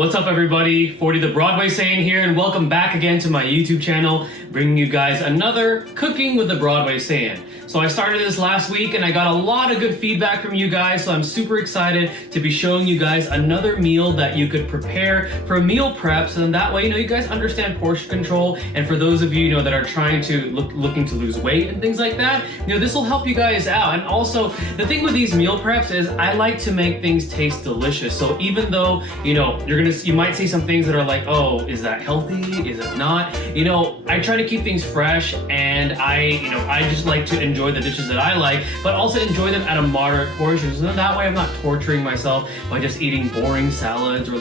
What's up everybody, 40 the Broadway Saiyan here, and welcome back again to my YouTube channel, bringing you guys another Cooking with the Broadway Saiyan. So I started this last week and I got a lot of good feedback from you guys, so I'm super excited to be showing you guys another meal that you could prepare for meal prep, so then that way, you guys understand portion control, and for those of you, that are trying to looking to lose weight and things like that, this will help you guys out. And also, the thing with these meal preps is I like to make things taste delicious. So even though, you might see some things that are like, oh, is that healthy? Is it not? I try to keep things fresh, and I just like to enjoy the dishes that I like, but also enjoy them at a moderate portion. So that way I'm not torturing myself by just eating boring salads or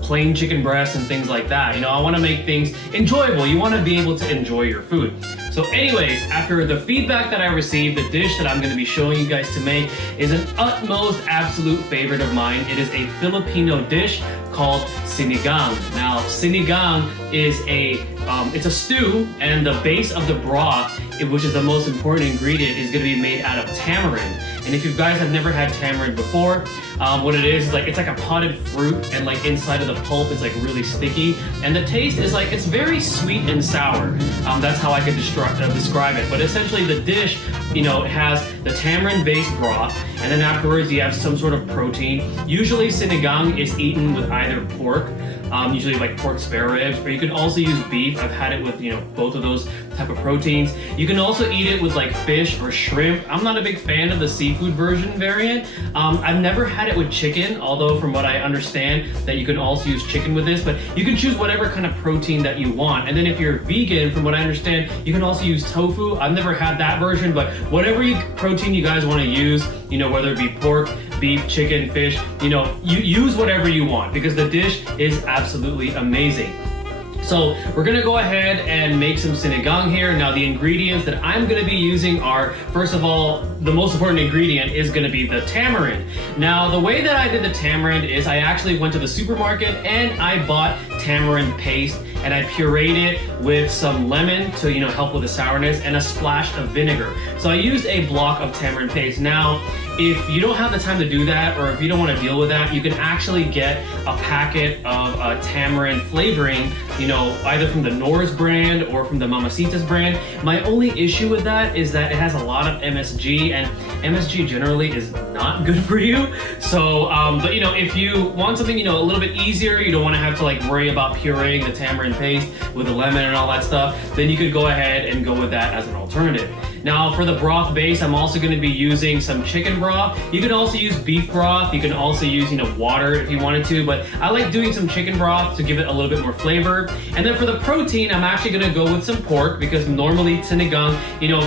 plain chicken breasts and things like that. I want to make things enjoyable. You want to be able to enjoy your food. So anyways, after the feedback that I received, the dish that I'm going to be showing you guys to make is an utmost absolute favorite of mine. It is a Filipino dish called Sinigang. Now, Sinigang is it's a stew, and the base of the broth, which is the most important ingredient, is going to be made out of tamarind. And if you guys have never had tamarind before, what it is it's like a potted fruit, and inside of the pulp is really sticky, and the taste is it's very sweet and sour. That's how I could describe it. But essentially the dish, has the tamarind-based broth, and then afterwards you have some sort of protein. Usually sinigang is eaten with either pork, usually pork spare ribs, or you can also use beef. I've had it with both of those type of proteins. You can also eat it with fish or shrimp. I'm not a big fan of the seafood version variant. I've never had it with chicken, although from what I understand that you can also use chicken with this, but you can choose whatever kind of protein that you want. And then if you're vegan, from what I understand, you can also use tofu. I've never had that version, but whatever protein you guys want to use, whether it be pork, beef, chicken, fish, you use whatever you want, because the dish is absolutely amazing. So we're gonna go ahead and make some sinigang here. Now the ingredients that I'm gonna be using are, first of all, the most important ingredient is gonna be the tamarind. Now the way that I did the tamarind is I actually went to the supermarket and I bought tamarind paste, and I pureed it with some lemon to help with the sourness, and a splash of vinegar. So I used a block of tamarind paste. Now, if you don't have the time to do that, or if you don't want to deal with that, you can actually get a packet of tamarind flavoring, either from the Nor's brand or from the Mamacita's brand. My only issue with that is that it has a lot of MSG, and MSG generally is not good for you. So, but if you want something, a little bit easier, you don't want to have to worry about pureeing the tamarind paste with the lemon and all that stuff, then you could go ahead and go with that as an alternative. Now for the broth base, I'm also going to be using some chicken broth. You can also use beef broth. You can also use, water if you wanted to, but I like doing some chicken broth to give it a little bit more flavor. And then for the protein, I'm actually going to go with some pork, because normally sinigang,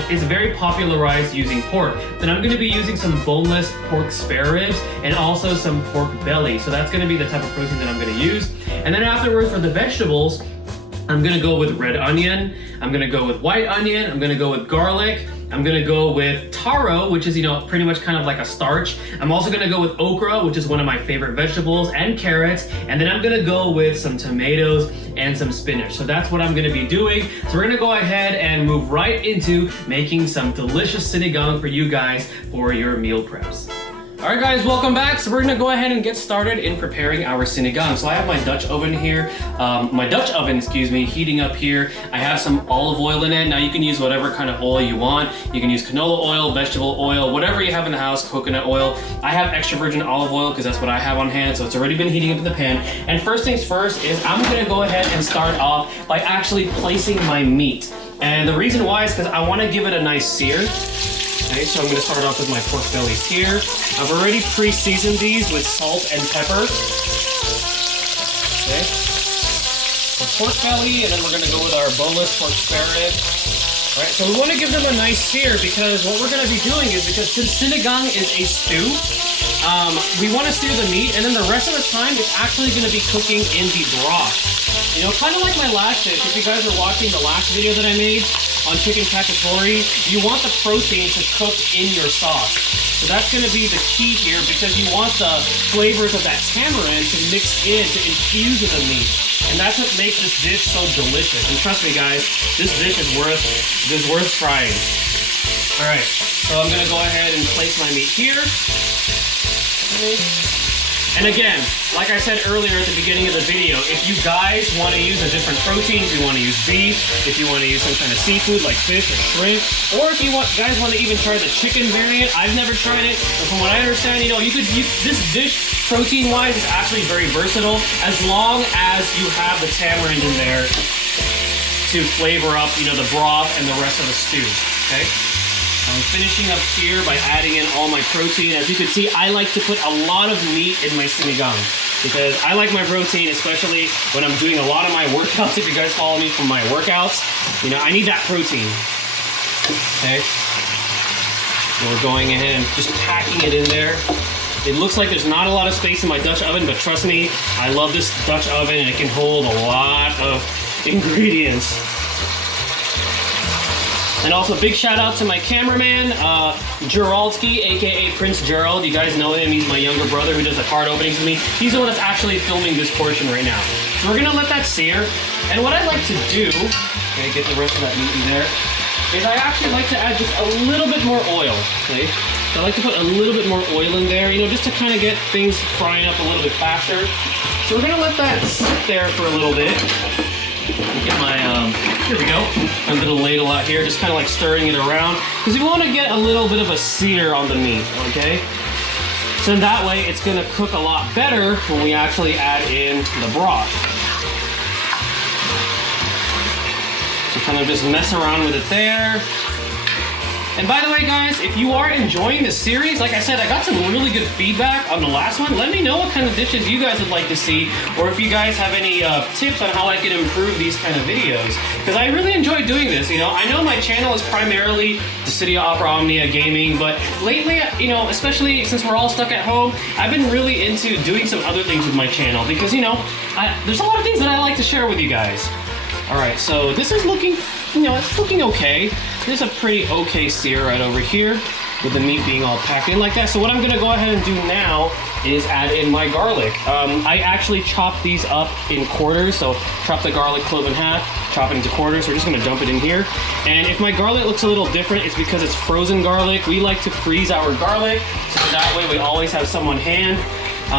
is very popularized using pork. Then I'm going to be using some boneless pork spare ribs and also some pork belly. So that's going to be the type of protein that I'm going to use. And then afterwards for the vegetables, I'm gonna go with red onion, I'm gonna go with white onion, I'm gonna go with garlic, I'm gonna go with taro, which is, pretty much kind of like a starch. I'm also gonna go with okra, which is one of my favorite vegetables, and carrots, and then I'm gonna go with some tomatoes and some spinach. So that's what I'm gonna be doing. So we're gonna go ahead and move right into making some delicious sinigang for you guys for your meal preps. Alright guys, welcome back. So we're gonna go ahead and get started in preparing our sinigang. So I have my Dutch oven here, heating up here. I have some olive oil in it. Now you can use whatever kind of oil you want. You can use canola oil, vegetable oil, whatever you have in the house, coconut oil. I have extra virgin olive oil because that's what I have on hand, so it's already been heating up in the pan. And first things first is I'm gonna go ahead and start off by actually placing my meat. And the reason why is because I wanna give it a nice sear. Okay, so I'm going to start off with my pork bellies here. I've already pre-seasoned these with salt and pepper. Okay, the pork belly, and then we're going to go with our boneless pork spare rib. All right, so we want to give them a nice sear, because what we're going to be doing is, because since sinigang is a stew, we want to sear the meat, and then the rest of the time it's actually going to be cooking in the broth. Kind of like my last dish. If you guys are watching the last video that I made on chicken cacciatore, you want the protein to cook in your sauce. So that's going to be the key here, because you want the flavors of that tamarind to mix in, to infuse in the meat. And that's what makes this dish so delicious. And trust me guys, this dish is worth trying. Alright, so I'm going to go ahead and place my meat here. Okay. And again, like I said earlier at the beginning of the video, if you guys want to use a different protein, if you want to use beef, if you want to use some kind of seafood like fish or shrimp, or if you guys want to even try the chicken variant, I've never tried it, but from what I understand, you know, you could use this dish protein-wise is actually very versatile as long as you have the tamarind in there to flavor up, you know, the broth and the rest of the stew. Okay. I'm finishing up here by adding in all my protein. As you can see, I like to put a lot of meat in my sinigang because I like my protein, especially when I'm doing a lot of my workouts. If you guys follow me from my workouts, you know, I need that protein. Okay. So we're going ahead and just packing it in there. It looks like there's not a lot of space in my Dutch oven, but trust me, I love this Dutch oven and it can hold a lot of ingredients. And also, big shout out to my cameraman, Geraldski, aka Prince Gerald. You guys know him, he's my younger brother who does the card openings with me. He's the one that's actually filming this portion right now. So we're gonna let that sear. And what I like to do, okay, get the rest of that meat in there, is I actually like to add just a little bit more oil, okay? So I like to put a little bit more oil in there, you know, just to kind of get things frying up a little bit faster. So we're gonna let that sit there for a little bit. Get my, here we go. I'm gonna ladle out here, just kind of like stirring it around, because we want to get a little bit of a sear on the meat, okay? So in that way, it's gonna cook a lot better when we actually add in the broth. So kind of just mess around with it there. And by the way, guys, if you are enjoying this series, like I said, I got some really good feedback on the last one. Let me know what kind of dishes you guys would like to see, or if you guys have any tips on how I can improve these kind of videos. Because I really enjoy doing this, you know. I know my channel is primarily the City of Opera Omnia Gaming, but lately, you know, especially since we're all stuck at home, I've been really into doing some other things with my channel because, you know, there's a lot of things that I like to share with you guys. All right, so this is looking, you know, it's looking okay. There's a pretty okay sear right over here with the meat being all packed in like that. So what I'm gonna go ahead and do now is add in my garlic. I actually chop these up in quarters. So chop the garlic clove in half, chop it into quarters. We're just gonna dump it in here. And if my garlic looks a little different, it's because it's frozen garlic. We like to freeze our garlic, so that way we always have some on hand.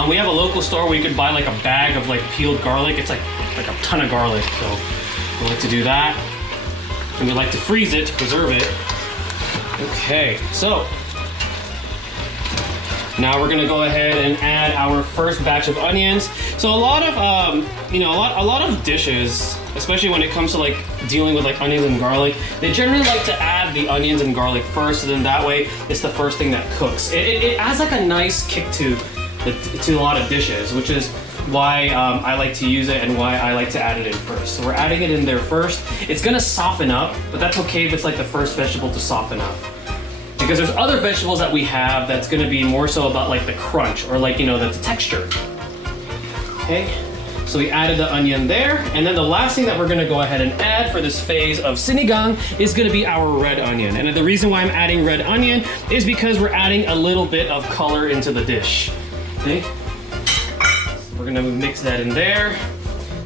We have a local store where you could buy like a bag of like peeled garlic. It's like a ton of garlic, so we like to do that. And we like to freeze it to preserve it. Okay, so now we're gonna go ahead and add our first batch of onions. So a lot of, you know, a lot of dishes, especially when it comes to like dealing with like onions and garlic, they generally like to add the onions and garlic first, and then that way it's the first thing that cooks. It adds like a nice kick to a lot of dishes, which is why I like to use it and why I like to add it in first. So we're adding it in there first. It's gonna soften up, but that's okay if it's like the first vegetable to soften up. Because there's other vegetables that we have that's gonna be more so about like the crunch or like, you know, the texture. Okay, so we added the onion there. And then the last thing that we're gonna go ahead and add for this phase of sinigang is gonna be our red onion. And the reason why I'm adding red onion is because we're adding a little bit of color into the dish. Okay. We're gonna mix that in there,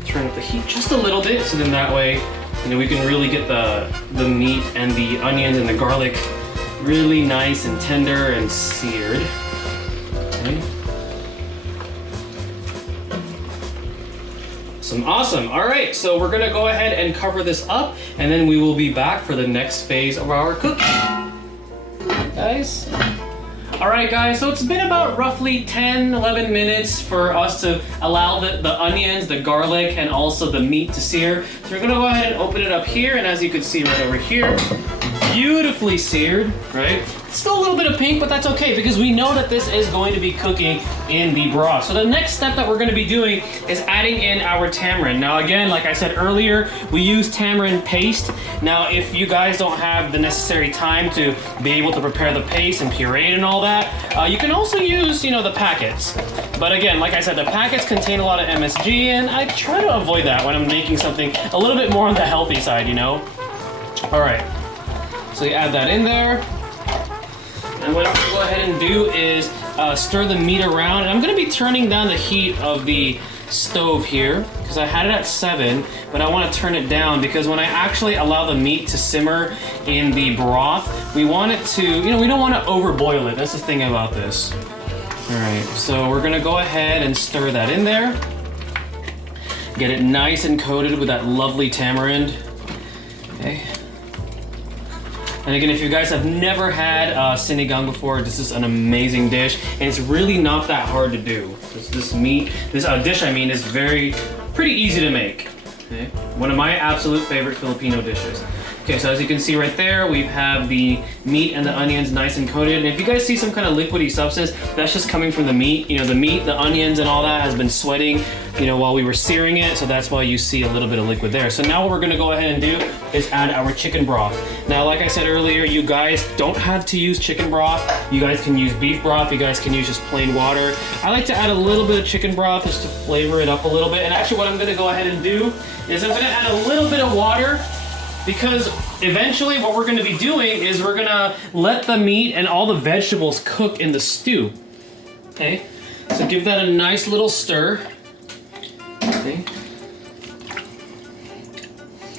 turn up the heat just a little bit, so then that way, you know, we can really get the meat and the onions and the garlic really nice and tender and seared. Okay. Awesome. All right, so we're gonna go ahead and cover this up, and then we will be back for the next phase of our cooking. Guys. All right, guys, so it's been about roughly 10, 11 minutes for us to allow the onions, the garlic, and also the meat to sear. So we're gonna go ahead and open it up here, and as you can see right over here, beautifully seared, right? It's still a little bit of pink, but that's okay because we know that this is going to be cooking in the broth. So the next step that we're gonna be doing is adding in our tamarind. Now again, like I said earlier, we use tamarind paste. Now if you guys don't have the necessary time to be able to prepare the paste and puree it and all that, you can also use, you know, the packets. But again, like I said, the packets contain a lot of MSG, and I try to avoid that when I'm making something a little bit more on the healthy side, you know? All right, so you add that in there. And what I'm gonna go ahead and do is stir the meat around. And I'm gonna be turning down the heat of the stove here because I had it at 7, but I wanna turn it down because when I actually allow the meat to simmer in the broth, we want it to, you know, we don't wanna overboil it. That's the thing about this. All right, so we're gonna go ahead and stir that in there. Get it nice and coated with that lovely tamarind. Okay. And again, if you guys have never had sinigang before, this is an amazing dish, and it's really not that hard to do. This dish, I mean, is pretty easy to make. Okay. One of my absolute favorite Filipino dishes. Okay, so as you can see right there, we have the meat and the onions nice and coated. And if you guys see some kind of liquidy substance, that's just coming from the meat. You know, the meat, the onions, and all that has been sweating, you know, while we were searing it. So that's why you see a little bit of liquid there. So now what we're gonna go ahead and do is add our chicken broth. Now, like I said earlier, you guys don't have to use chicken broth. You guys can use beef broth. You guys can use just plain water. I like to add a little bit of chicken broth just to flavor it up a little bit. And actually what I'm gonna go ahead and do is I'm gonna add a little bit of water, because eventually what we're gonna be doing is we're gonna let the meat and all the vegetables cook in the stew. Okay, so give that a nice little stir. Okay.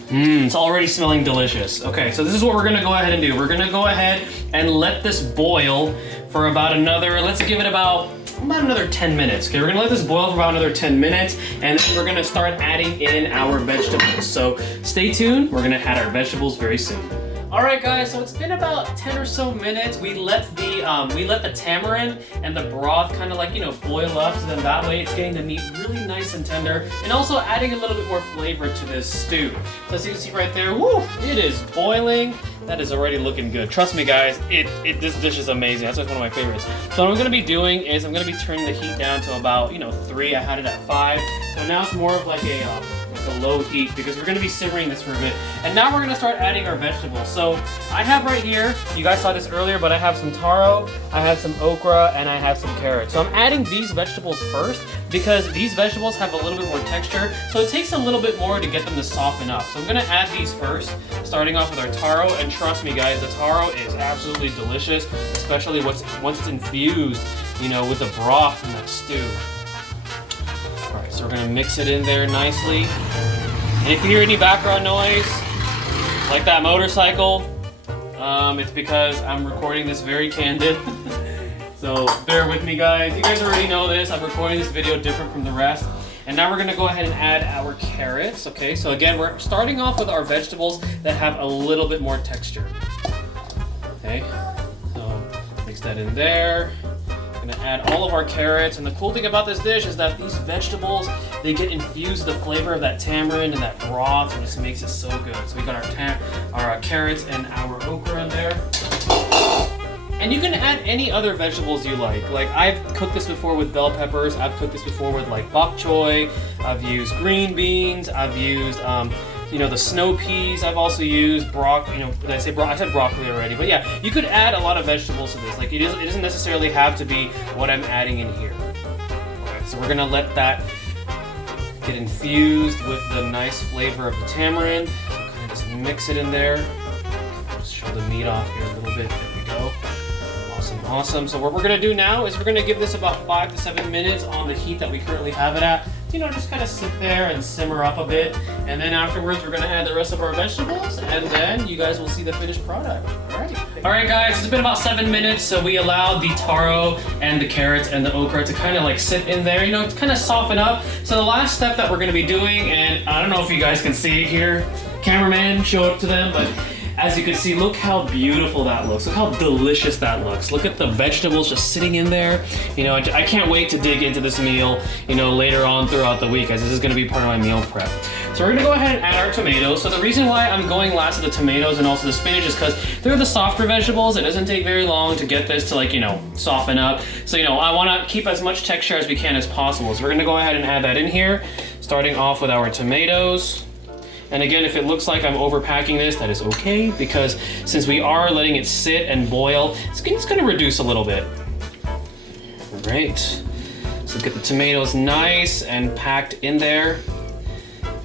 It's already smelling delicious. Okay, so this is what we're gonna go ahead and do. We're gonna go ahead and let this boil for about another, let's give it about another 10 minutes. Okay, we're gonna let this boil for about another 10 minutes, and then we're gonna start adding in our vegetables. So stay tuned, we're gonna add our vegetables very soon. All right, guys, so it's been about 10 or so minutes. We let the tamarind and the broth kind of like, you know, boil up, so then that way it's getting the meat really nice and tender, and also adding a little bit more flavor to this stew. So as you can see right there, woo, it is boiling. That is already looking good. Trust me, guys, this dish is amazing. That's one of my favorites. So what I'm gonna be doing is I'm gonna be turning the heat down to about, 3. I had it at 5. So now it's more of like a low heat, because we're gonna be simmering this for a bit. And now we're gonna start adding our vegetables. So I have right here, you guys saw this earlier, but I have some taro, I have some okra, and I have some carrots. So I'm adding these vegetables first, because these vegetables have a little bit more texture, so it takes a little bit more to get them to soften up. So I'm gonna add these first, starting off with our taro, and trust me guys, the taro is absolutely delicious, especially once it's infused, with the broth in that stew. Alright, so we're gonna mix it in there nicely. And if you hear any background noise, like that motorcycle, it's because I'm recording this very candid. So bear with me, guys. You guys already know this. I'm recording this video different from the rest. And now we're gonna go ahead and add our carrots. Okay, so again, we're starting off with our vegetables that have a little bit more texture. Okay, so mix that in there. I'm gonna add all of our carrots, and the cool thing about this dish is that these vegetables, they get infused with the flavor of that tamarind and that broth, and it just makes it so good. So we got our carrots and our okra in there. And you can add any other vegetables you like. Like I've cooked this before with bell peppers. I've cooked this before with like bok choy. I've used green beans. I've used the snow peas. I've also used broccoli. Did I say I said broccoli already, but yeah, you could add a lot of vegetables to this. Like it doesn't necessarily have to be what I'm adding in here. Alright, so we're gonna let that get infused with the nice flavor of the tamarind. So kind of just mix it in there. Just show the meat off here a little bit. There we go. Awesome. So what we're gonna do now is we're gonna give this about 5 to 7 minutes on the heat that we currently have it at. Just kind of sit there and simmer up a bit. And then afterwards, we're gonna add the rest of our vegetables, and then you guys will see the finished product. All right, guys, it's been about 7 minutes. So we allowed the taro and the carrots and the okra to kind of like sit in there, to kind of soften up. So the last step that we're gonna be doing, and I don't know if you guys can see it here, cameraman, show it to them, but as you can see, look how beautiful that looks. Look how delicious that looks. Look at the vegetables just sitting in there. I can't wait to dig into this meal, later on throughout the week, as this is gonna be part of my meal prep. So we're gonna go ahead and add our tomatoes. So the reason why I'm going last with the tomatoes and also the spinach is because they're the softer vegetables. It doesn't take very long to get this to soften up. So, I wanna keep as much texture as we can as possible. So we're gonna go ahead and add that in here, starting off with our tomatoes. And again, if it looks like I'm overpacking this, that is okay, because since we are letting it sit and boil, it's gonna reduce a little bit. All right, so get the tomatoes nice and packed in there.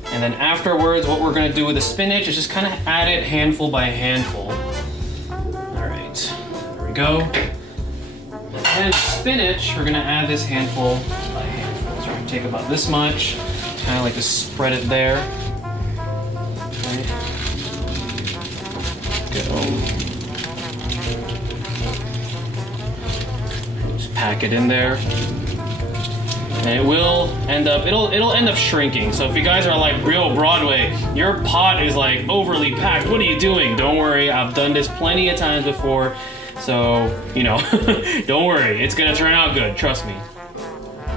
And then afterwards, what we're gonna do with the spinach is just kind of add it handful by handful. All right, there we go. And spinach, we're gonna add this handful by handful. So we're gonna take about this much, kind of like just spread it there. Just pack it in there. And it will end up, it'll end up shrinking. So if you guys are like real Broadway, your pot is like overly packed, what are you doing? Don't worry, I've done this plenty of times before. So, you know, don't worry, it's gonna turn out good, trust me.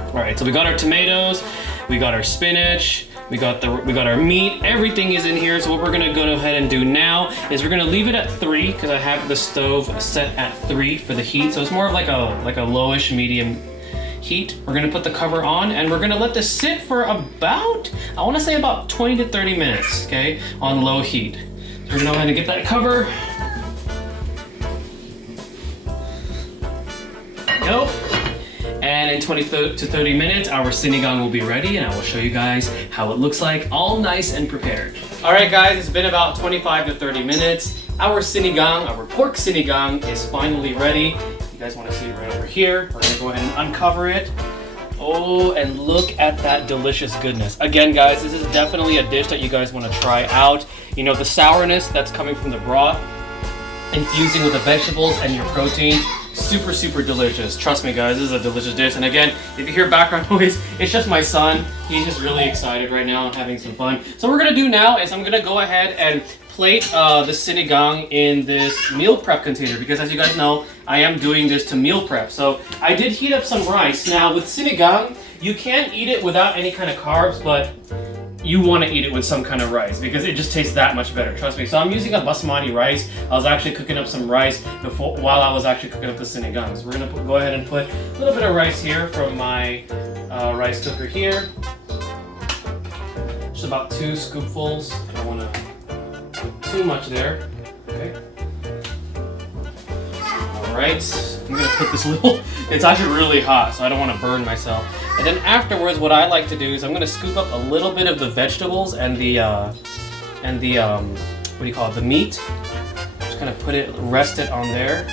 All right, so we got our tomatoes, we got our spinach, we got our meat, everything is in here. So what we're gonna go ahead and do now is we're gonna leave it at 3 because I have the stove set at 3 for the heat. So it's more of like a lowish medium heat. We're gonna put the cover on and we're gonna let this sit for about, I wanna say about 20 to 30 minutes, okay, on low heat. So we're gonna go ahead and get that cover. There we go. And in 20 to 30 minutes, our sinigang will be ready and I will show you guys how it looks like, all nice and prepared. All right guys, it's been about 25 to 30 minutes. Our sinigang, our pork sinigang is finally ready. You guys wanna see it right over here. We're gonna go ahead and uncover it. Oh, and look at that delicious goodness. Again guys, this is definitely a dish that you guys wanna try out. You know, the sourness that's coming from the broth, infusing with the vegetables and your protein. Super, super delicious. Trust me guys, this is a delicious dish. And again, if you hear background noise, it's just my son. He's just really excited right now and having some fun. So what we're gonna do now is I'm gonna go ahead and plate the sinigang in this meal prep container because as you guys know, I am doing this to meal prep. So I did heat up some rice. Now with sinigang, you can't eat it without any kind of carbs, but you want to eat it with some kind of rice because it just tastes that much better, trust me. So I'm using a basmati rice. I was actually cooking up some rice while I was actually cooking up the sinigang. So we're going to go ahead and put a little bit of rice here from my rice cooker here. Just about 2 scoopfuls. I don't want to put too much there. Okay. Alright, I'm going to put this little, it's actually really hot so I don't want to burn myself. And then afterwards, what I like to do is I'm going to scoop up a little bit of the vegetables and the what do you call it, the meat. Just kind of rest it on there.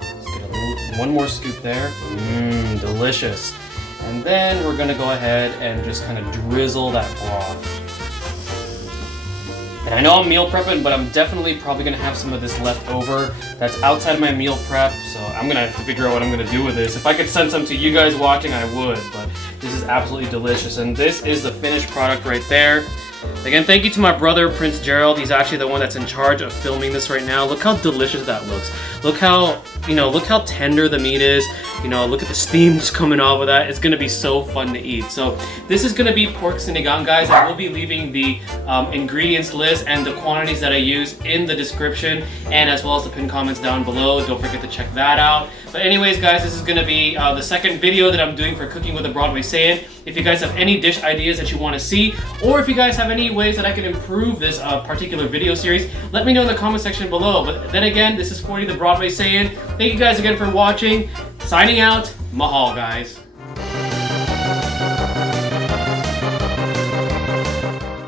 Let's get one more scoop there. Mmm, delicious. And then we're going to go ahead and just kind of drizzle that broth. And I know I'm meal prepping, but I'm definitely probably going to have some of this left over that's outside of my meal prep, so I'm going to have to figure out what I'm going to do with this. If I could send some to you guys watching, I would, but this is absolutely delicious. And this is the finished product right there. Again, thank you to my brother, Prince Gerald. He's actually the one that's in charge of filming this right now. Look how delicious that looks. Look how, look how tender the meat is. Look at the steam just coming off of that. It's gonna be so fun to eat. So this is gonna be pork sinigang, guys. I will be leaving the ingredients list and the quantities that I use in the description and as well as the pinned comments down below. Don't forget to check that out. But anyways, guys, this is gonna be the second video that I'm doing for cooking with a Broadway Saiyan. If you guys have any dish ideas that you want to see, or if you guys have any ways that I can improve this particular video series, let me know in the comment section below. But then again, this is 40 the Broadway Saiyan. Thank you guys again for watching. Signing out. Mahal, guys.